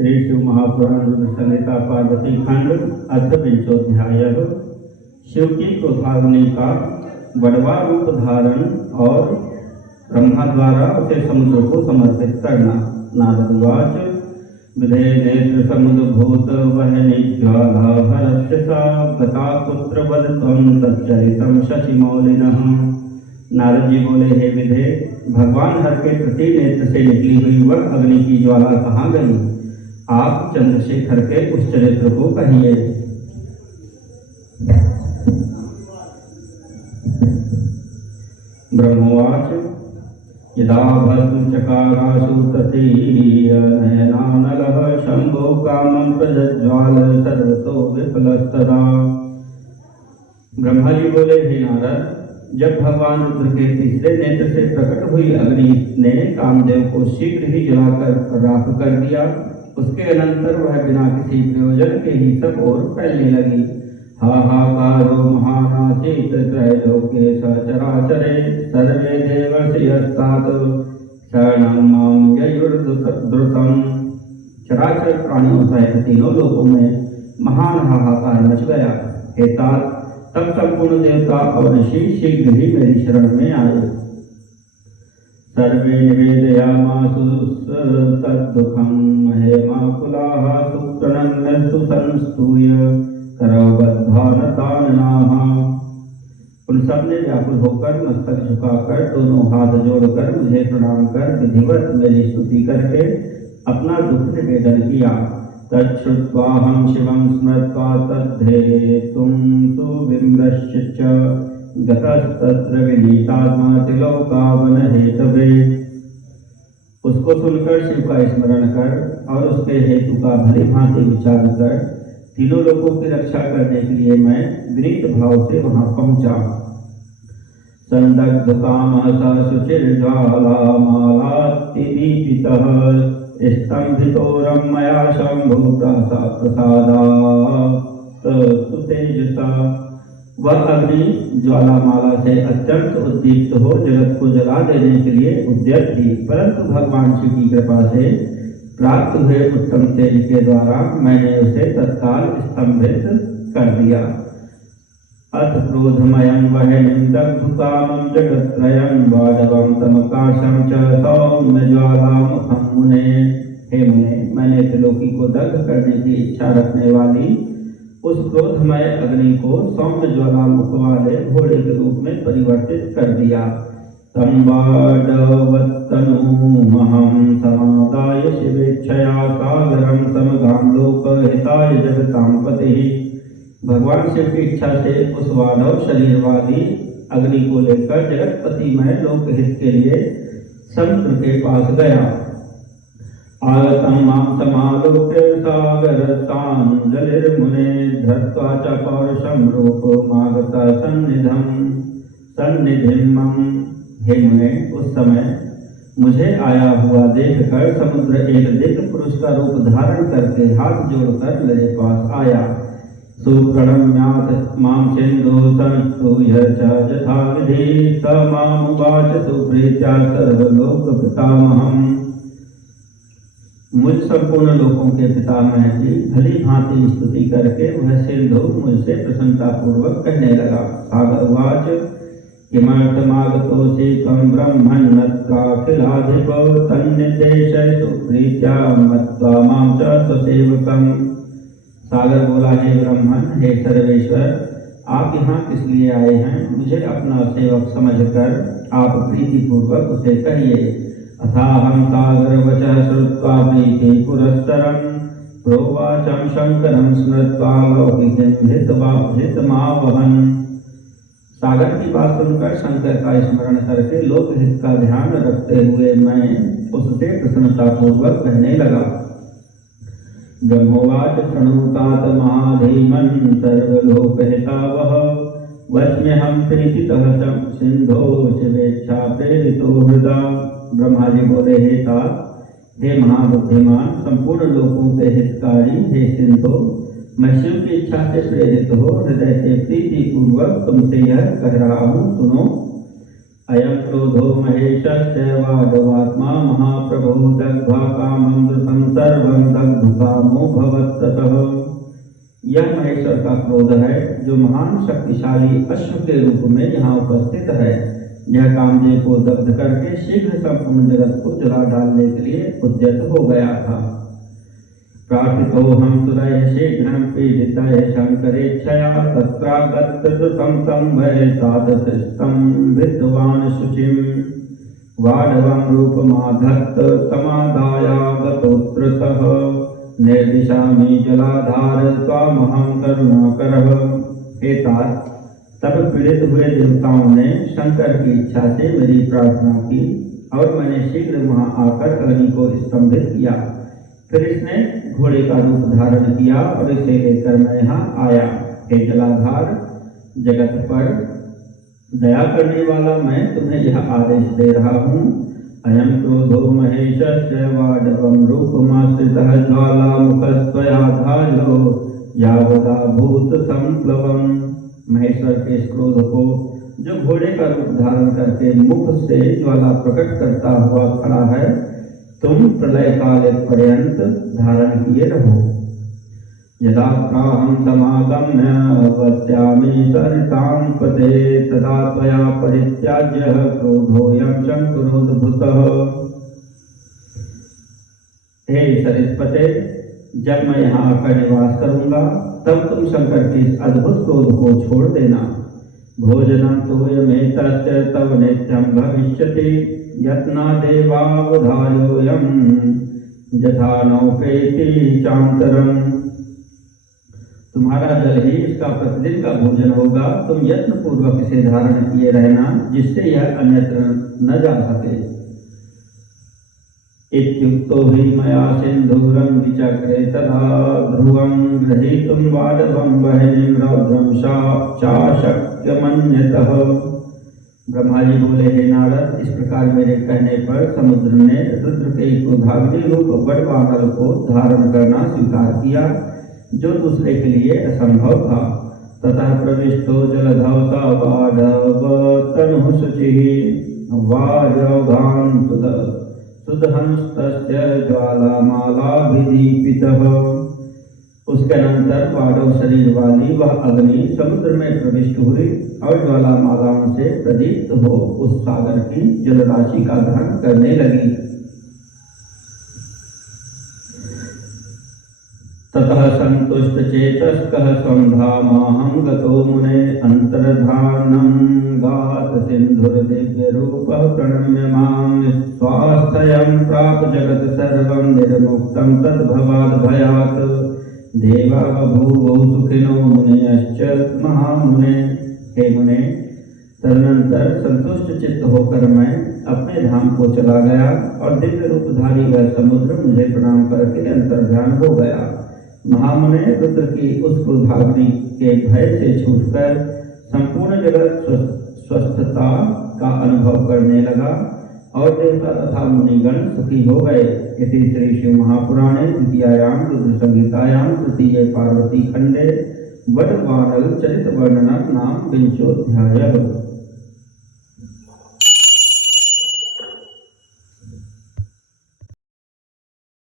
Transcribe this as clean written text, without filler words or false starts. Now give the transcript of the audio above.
श्री शिव महापुराण रुद्र संहिता पार्वती खंड अथ विंशोध्याय। शिव की क्रोधाग्नि का बड़वा रूप धारण और ब्रह्मा द्वारा उसे समुद्र को समर्पित करना। नारदवाच विधे नेत्र समुद्र भूत वहनि ज्वाला हरस्य सा गता पुत्र बल त्वं तच्चरितम शशिमौलिनः। नारद जी बोले, हे विधे, भगवान हर के प्रति नेत्र से निकली हुई वह अग्नि की ज्वाला कहाँ गई? आप चंद्रशेखर के उस चरित्र को कहिए। ब्रह्मवाच यदा भस्म चकारासु ततीयनयनानलः शंभो कामं प्रज्ज्वाल सर्वतो विफलस्तदा। ब्रह्मा जी बोले, हे नारद, जब भगवान रुद्र के तीसरे नेत्र से प्रकट हुई अग्नि ने कामदेव को शीघ्र ही जलाकर राख कर दिया, उसके अनंतर वह बिना किसी प्रयोजन के ही सब ओर फैलने लगी। हाहाकारो महानासीत त्रैलोक्ये सचराचरे सर्वे देवर्षयस्तात् शरणं मां ययुर्द्रुतम्। चराचर प्राणियों सहित तीनों लोकों में महान हाहाकार मच गया। हे तात, तब संपूर्ण देवता और ऋषि शीघ्र ही मेरी शरण में आए। सर्वे निवेदयामासु तद्दुःखं महेमाकुलाः सुप्रणम्य सुसंस्तूय करवद्भानताननाः। उन सब ने व्याकुल होकर मस्तक झुकाकर दोनों हाथ जोड़कर मुझे प्रणाम कर विधिवत मेरी स्तुति करके अपना दुख निवेदन किया। तच्छ्रुत्वाहं शिवं स्मृत्वा तद्धेतुं सुविमृश्च गतस्तत्र विनीतात्मा त्रिलोकावनहेतवे। उसको सुनकर शिव का स्मरण कर और उसके हेतु का भली भांति विचार कर तीनों लोगों की रक्षा करने के लिए मैं विनीत भाव से वहां पहुंचा। संदग्ध कामः स शुचिर्ज्वाला मालातिदीपितः स्तंभितोरं मया शंभो प्रसादात् सुतेजसा। वह अग्नि ज्वालामाला से अत्यंत उद्दीप्त हो जगत को जला देने के लिए उद्यत थी, परंतु भगवान शिव की कृपा से प्राप्त हुए उत्तम तेज के द्वारा मैंने उसे तत्काल स्तंभित कर दिया। अथ क्रोधमयं वह्निं दग्धकामं जगत्त्रयं वाडवं तमकाशं च सौम्य ज्वालामुखं मुने। हे मुने, मैंने त्रिलोकी को दग्ध करने की इच्छा रखने वाली उस क्रोधमय अग्नि को सौम्य ज्वालामुख वाले घोड़े के रूप में परिवर्तित कर दिया। तं वाडवत्तनूमहं समादाय शिवेच्छया सागरं समगांडोपहिताय जगतां पतिः। भगवान शिव की इच्छा से उस वानव शरीर वाली अग्नि को लेकर जगतपति में लोकहित के लिए समुद्र के पास गया। आगतं मां समालोक्य सागरताञ्जलिर्मुने धृत्वा च पौरुषं रूपमागता सन्निधिं मम। हे मुने, उस समय मुझे आया हुआ देखकर समुद्र एक दिव्य पुरुष का रूप धारण करके हाथ जोड़कर मेरे पास आया। सुप्रणम्याथ मां सिंधु संस्तूय च यथाविधि स मामुवाच सुप्रीत्या सर्वलोक पितामहम्। मुझ संपूर्ण लोकों के पितामह की भली भांति स्तुति करके वह सिंधु मुझसे प्रसन्नतापूर्वक कहने लगा। सागरवाच किमर्थमागतोऽसि त्वं ब्रह्मन्नत्राखिलाधिपो तन्निर्देशय सुप्रीत्या मत्वा मां च स्वसेवकम्। सागर बोला, हे ब्रह्मन, हे सर्वेश्वर, आप यहाँ किस लिए आए हैं? मुझे अपना सेवक समझकर आप प्रीतिपूर्वक उसे कहिए। अथाहं सागर वचः श्रुत्वा प्रीति पुरस्सरं प्रोवाचं शंकरं स्मृत्वा लौकिकं हितमावहन्। सागर की बात सुनकर शंकर का स्मरण करके लोकहित का ध्यान रखते हुए मैं उससे प्रसन्नतापूर्वक कहने लगा। ब्रह्मोवाच शृणुतात महाधीमन् सर्वलोकहितावः वच्म्यहं प्रीतितः सिंधो शिवेच्छा प्रेरितो हृदा। ब्रह्मा जी बोले, हे तात, हे महाबुद्धिमान, संपूर्ण लोकों के हितकारी हे सिंधो, मैं शिव की इच्छा से प्रेरित हो हृदय से प्रीति पूर्वक तुमसे यह कह रहा हूँ, सुनो। अयं क्रोधो महेशस्य वाडवात्मा महाप्रभो दग्ध्वा कामं द्रुतं स सर्वं दग्धकामो भवत्ततः। यह महेश्वर का क्रोध है जो महान शक्तिशाली अश्व के रूप में यहाँ उपस्थित है। यह कामदेव को दग्ध करके शीघ्र संपूर्ण जगत को जला डालने के लिए उद्यत हो गया था। प्रार्थितो हम सुरय शीघ्रं पीडितय शंकरेच्छया तत्रागतद्रुतं तं वै तादृशं विद्वान् शुचिं वाढवं रूपमाधत्त तमादायागतोत्रतः निर्दिशामि जलाधार त्वामहं करुणाकरः। हे तात, तब पीड़ित हुए देवताओं ने शंकर की इच्छा से मेरी प्रार्थना की और मैंने शीघ्र वहां आकर अग्नि को स्तंभित किया। फिर इसने घोड़े का रूप धारण किया और इसे लेकर मैं यहाँ आया। हे जलाधार, जगत पर दया करने वाला मैं तुम्हें यह आदेश दे रहा हूँ। अयं क्रोधो महेशस्य वाडवं रूपमाश्रितः ज्वालामुखस्त्वया धायो यावदा भूत संप्लवम्। महेश्वर के इस क्रोध को, जो घोड़े का रूप धारण करके मुख से ज्वाला प्रकट करता हुआ खड़ा है, तुम प्रलय काल पर्यंत धारण किए रहो। यदा प्राहं समागम्य वस्यामि सरितां पते तदा त्वया परित्याज्य क्रोधोऽयं शङ्करोद्भूतः। हे सरित्पते, जब मैं यहाँ आकर निवास करूंगा तब तुम शंकर के इस अद्भुत क्रोध को छोड़ देना। भोजनं तोयमेतस्य तव नित्यं भविष्यति यत्नादेवावधायोऽयं यथा नौपेति चान्तरम्। तुम्हारा जल ही इसका प्रतिदिन का भोजन होगा। तुम यत्न पूर्वक इसे धारण किए रहना, जिससे यह अन्यत्र न जा सके। इत्युक्तो हि मया सिन्धूरं विचक्रे तदा ध्रुवं गृहीतुं वाडवं वह्निं रौद्रं चाशक्यमन्यतः। ब्रह्मा जी बोले, हे नारद, इस प्रकार मेरे कहने पर समुद्र ने रुद्र के क्रोधाग्नि रूप बड़वानल को धारण करना स्वीकार किया, जो दूसरे के लिए असंभव था। ततः प्रविष्टो जलधौ स वाडव तनुः शुचिः वाजौघान् सुदहंस्तस्य ज्वालामालाभिदीपितः। उसके अनंतर वाडव शरीर वाली वह अग्नि समुद्र में प्रविष्ट हुई और ज्वालामालाओं से प्रदीप्त हो उस सागर की जलराशि का दहन करने लगी। ततः संतुष्ट चेतस्कः स्वं धामाहं गतो मुने अंतर्धानं गात सिंधुर्दिव्य रूपः प्रणम्य मां स्वास्थ्यं प्राप जगत सर्वं निर्मुक्तं तद्भवाद् भयात् देवा बभूवो सुखिनो मुनयश्च महामुने। हे मुने, तदनंतर संतुष्ट चित्त होकर मैं अपने धाम को चला गया और दिव्य रूपधारी वह समुद्र मुझे प्रणाम करके अंतर्ध्यान हो गया। महामुने रुद्र की उस क्रोधाग्नि के भय से छूटकर संपूर्ण जगत स्वस्थता का अनुभव करने लगा और देवता तथा मुनिगण सुखी हो गए। इति श्री शिव महापुराणे द्वितीयायां रुद्र संहितायां तृतीये पार्वती खंडे वडवानल चरित वर्णन नाम विंशोऽध्यायः।